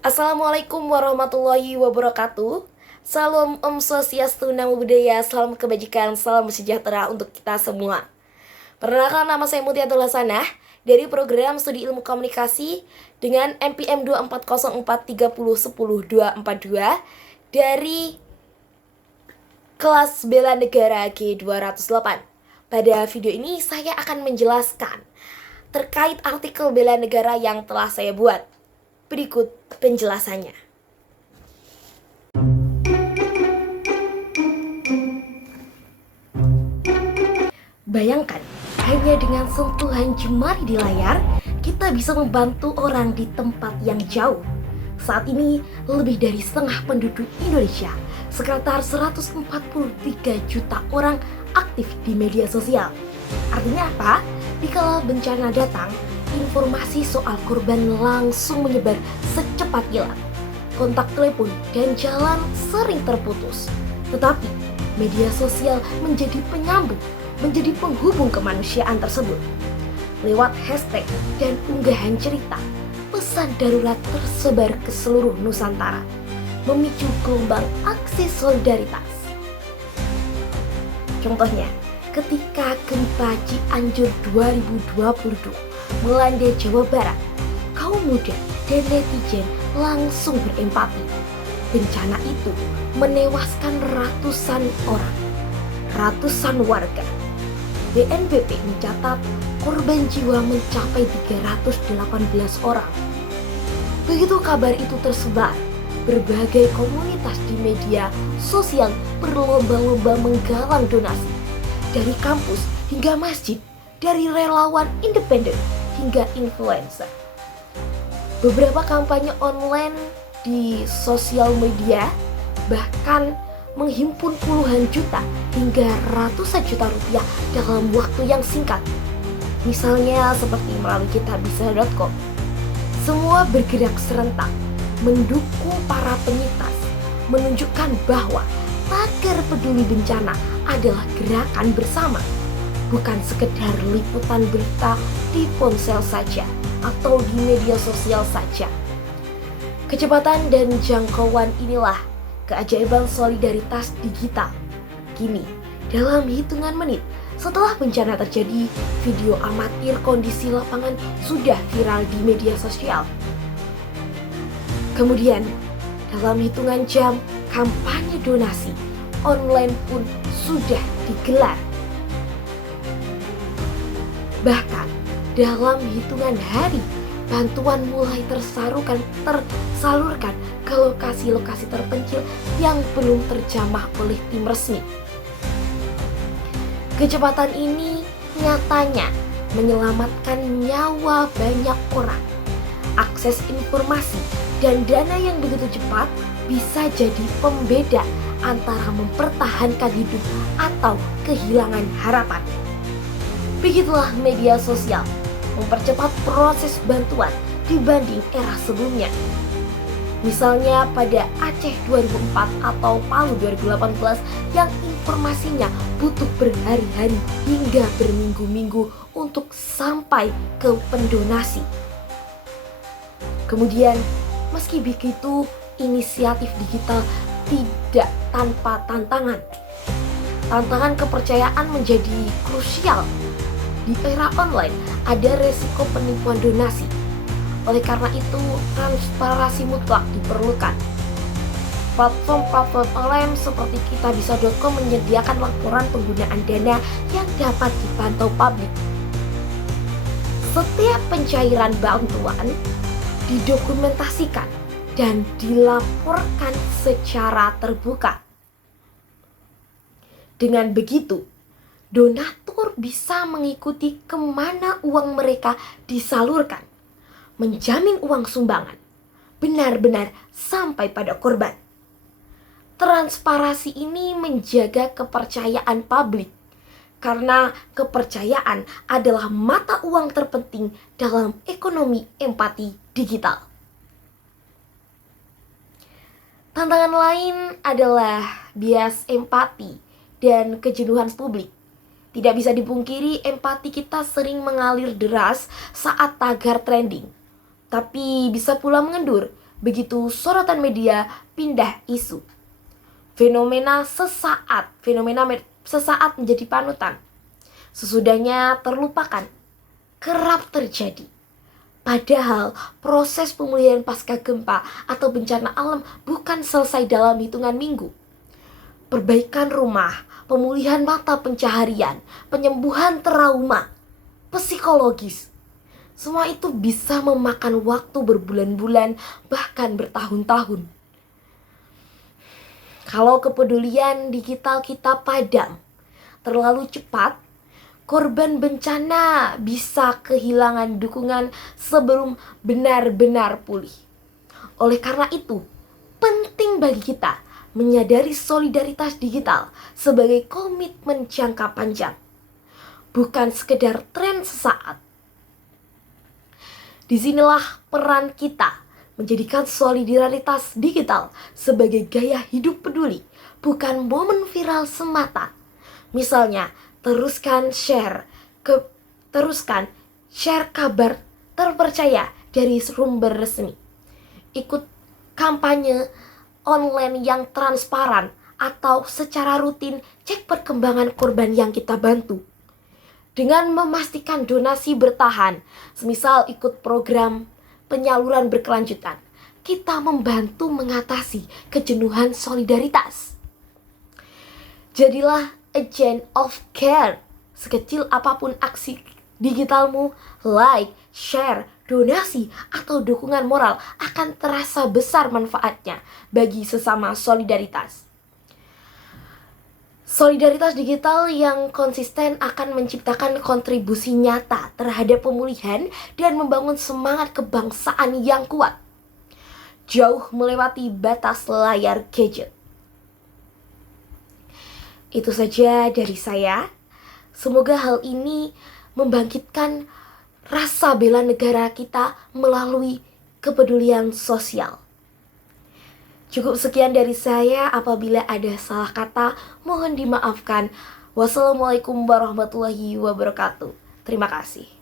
Assalamualaikum warahmatullahi wabarakatuh. Salam Om Swastiastu, Namo Buddhaya, salam kebajikan, salam sejahtera untuk kita semua. Perkenalkan, nama saya Mutiatul Hasanah dari program Studi Ilmu Komunikasi dengan NPM 24043010242 dari kelas Bela Negara G208. Pada video ini saya akan menjelaskan terkait artikel bela negara yang telah saya buat. Berikut penjelasannya. Bayangkan, hanya dengan sentuhan jemari di layar, kita bisa membantu orang di tempat yang jauh. Saat ini, lebih dari setengah penduduk Indonesia, sekitar 143 juta orang aktif di media sosial. Artinya apa? Dikala bencana datang, informasi soal korban langsung menyebar secepat kilat. Kontak telepon dan jalan sering terputus. Tetapi, media sosial menjadi penyambung, menjadi penghubung kemanusiaan tersebut. Lewat hashtag dan unggahan cerita, pesan darurat tersebar ke seluruh Nusantara, memicu gelombang aksi solidaritas. Contohnya, ketika gempa Cianjur 2022 melanda Jawa Barat, kaum muda dan netizen langsung berempati. Bencana itu menewaskan ratusan orang, ratusan warga. BNPB mencatat korban jiwa mencapai 318 orang. Begitu kabar itu tersebar, berbagai komunitas di media sosial berlomba-lomba menggalang donasi. Dari kampus hingga masjid, dari relawan independen hingga influencer. Beberapa kampanye online di sosial media bahkan menghimpun puluhan juta hingga ratusan juta rupiah dalam waktu yang singkat. Misalnya seperti melalui kitabisa.com. Semua bergerak serentak, mendukung para penyintas, menunjukkan bahwa tagar peduli bencana adalah gerakan bersama, bukan sekedar liputan berita di ponsel saja atau di media sosial saja. Kecepatan dan jangkauan inilah keajaiban solidaritas digital. Kini, dalam hitungan menit setelah bencana terjadi, video amatir kondisi lapangan sudah viral di media sosial. Kemudian, dalam hitungan jam, kampanye donasi online pun sudah digelar. Bahkan, dalam hitungan hari, bantuan mulai tersalurkan ke lokasi-lokasi terpencil yang belum terjamah oleh tim resmi. Kecepatan ini nyatanya menyelamatkan nyawa banyak orang. Akses informasi dan dana yang begitu cepat bisa jadi pembeda antara mempertahankan hidup atau kehilangan harapan. Begitulah media sosial mempercepat proses bantuan dibanding era sebelumnya. Misalnya pada Aceh 2004 atau Palu 2018 yang informasinya butuh berhari-hari hingga berminggu-minggu untuk sampai ke pendonasi. Kemudian, meski begitu, inisiatif digital tidak tanpa tantangan. Tantangan kepercayaan menjadi krusial. Di era online ada resiko penipuan donasi. Oleh karena itu, transparansi mutlak diperlukan. Platform online seperti kitabisa.com menyediakan laporan penggunaan dana yang dapat dipantau publik. Setiap pencairan bantuan didokumentasikan dan dilaporkan secara terbuka. Dengan begitu, donatur bisa mengikuti kemana uang mereka disalurkan, menjamin uang sumbangan benar-benar sampai pada korban. Transparansi ini menjaga kepercayaan publik, karena kepercayaan adalah mata uang terpenting dalam ekonomi empati digital. Tantangan lain adalah bias empati dan kejenuhan publik. Tidak bisa dipungkiri, empati kita sering mengalir deras saat tagar trending, tapi bisa pula mengendur begitu sorotan media pindah isu. Fenomena sesaat menjadi panutan. Sesudahnya terlupakan, kerap terjadi. Padahal proses pemulihan pasca gempa atau bencana alam bukan selesai dalam hitungan minggu. Perbaikan rumah, pemulihan mata pencaharian, penyembuhan trauma, psikologis, semua itu bisa memakan waktu berbulan-bulan, bahkan bertahun-tahun. Kalau kepedulian digital kita padam terlalu cepat, korban bencana bisa kehilangan dukungan sebelum benar-benar pulih. Oleh karena itu, penting bagi kita menyadari solidaritas digital sebagai komitmen jangka panjang, bukan sekedar tren sesaat. Disinilah peran kita menjadikan solidaritas digital sebagai gaya hidup peduli, bukan momen viral semata. Misalnya, teruskan share kabar terpercaya dari sumber resmi. Ikut kampanye online yang transparan atau secara rutin cek perkembangan korban yang kita bantu. Dengan memastikan donasi bertahan, semisal ikut program penyaluran berkelanjutan, kita membantu mengatasi kejenuhan solidaritas. Jadilah agent of care. Sekecil apapun aksi digitalmu, like, share, donasi, atau dukungan moral akan terasa besar manfaatnya bagi sesama solidaritas. Solidaritas digital yang konsisten akan menciptakan kontribusi nyata terhadap pemulihan dan membangun semangat kebangsaan yang kuat, jauh melewati batas layar gadget. Itu saja dari saya. Semoga hal ini membangkitkan rasa bela negara kita melalui kepedulian sosial. Cukup sekian dari saya. Apabila ada salah kata, mohon dimaafkan. Wassalamualaikum warahmatullahi wabarakatuh. Terima kasih.